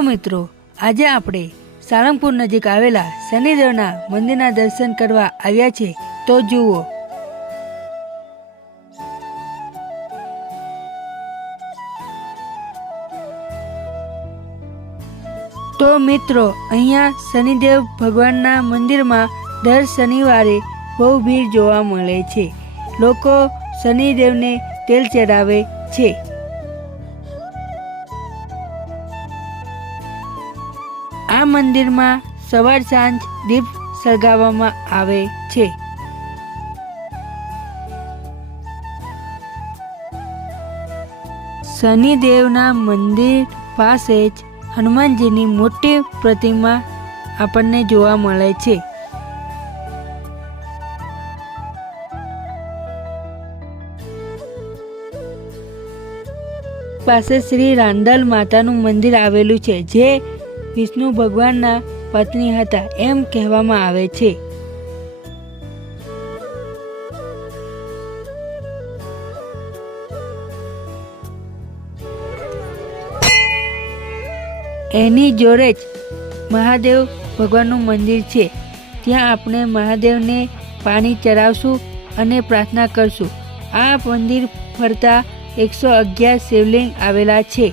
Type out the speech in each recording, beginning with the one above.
તો મિત્રો, આજે આપણે સાળંગપુર નજીક આવેલા શનિદેવના મંદિરના દર્શન કરવા આવ્યા છે, તો જુઓ। તો મિત્રો, અહીંયા શનિદેવ ભગવાનના મંદિરમાં દર શનિવારે બહુ ભીડ જોવા મળે છે। લોકો શનિદેવને તેલ ચડાવે છે। આ મંદિરમાં સવાર સાંજ દીપ સળગાવવામાં આવે છે। શનિદેવના મંદિર પાસે જ હનુમાનજીની મોટી પ્રતિમા આપણને જોવા મળે છે। પાસે શ્રી રાંદલ માતાનું મંદિર આવેલું છે, જે વિષ્ણુ ભગવાનના પત્ની હતા એમ કહેવામાં આવે છે। એની જોડે જ મહાદેવ ભગવાનનું મંદિર છે। ત્યાં આપણે મહાદેવને પાણી ચડાવશું અને પ્રાર્થના કરશું। આ મંદિર ફરતા 111 શિવલિંગ આવેલા છે।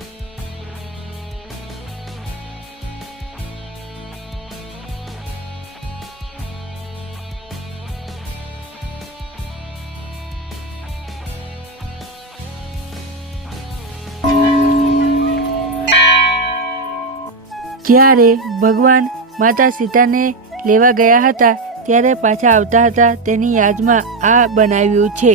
જ્યારે ભગવાન માતા સીતાને લેવા ગયા હતા ત્યારે પાછા આવતા હતા તેની યાદમાં આ બનાવ્યું છે।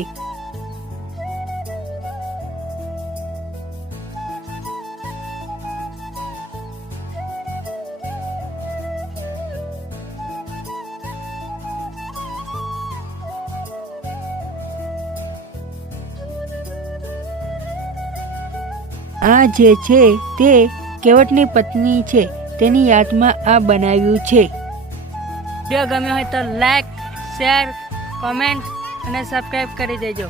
આ જે છે તે કેવટની પત્ની છે, તેની યાદમાં આ બનાવ્યું છે। વિડીયો ગમ્યો હોય તો લાઈક, શેર, કોમેન્ટ અને સબસ્ક્રાઈબ કરી દેજો।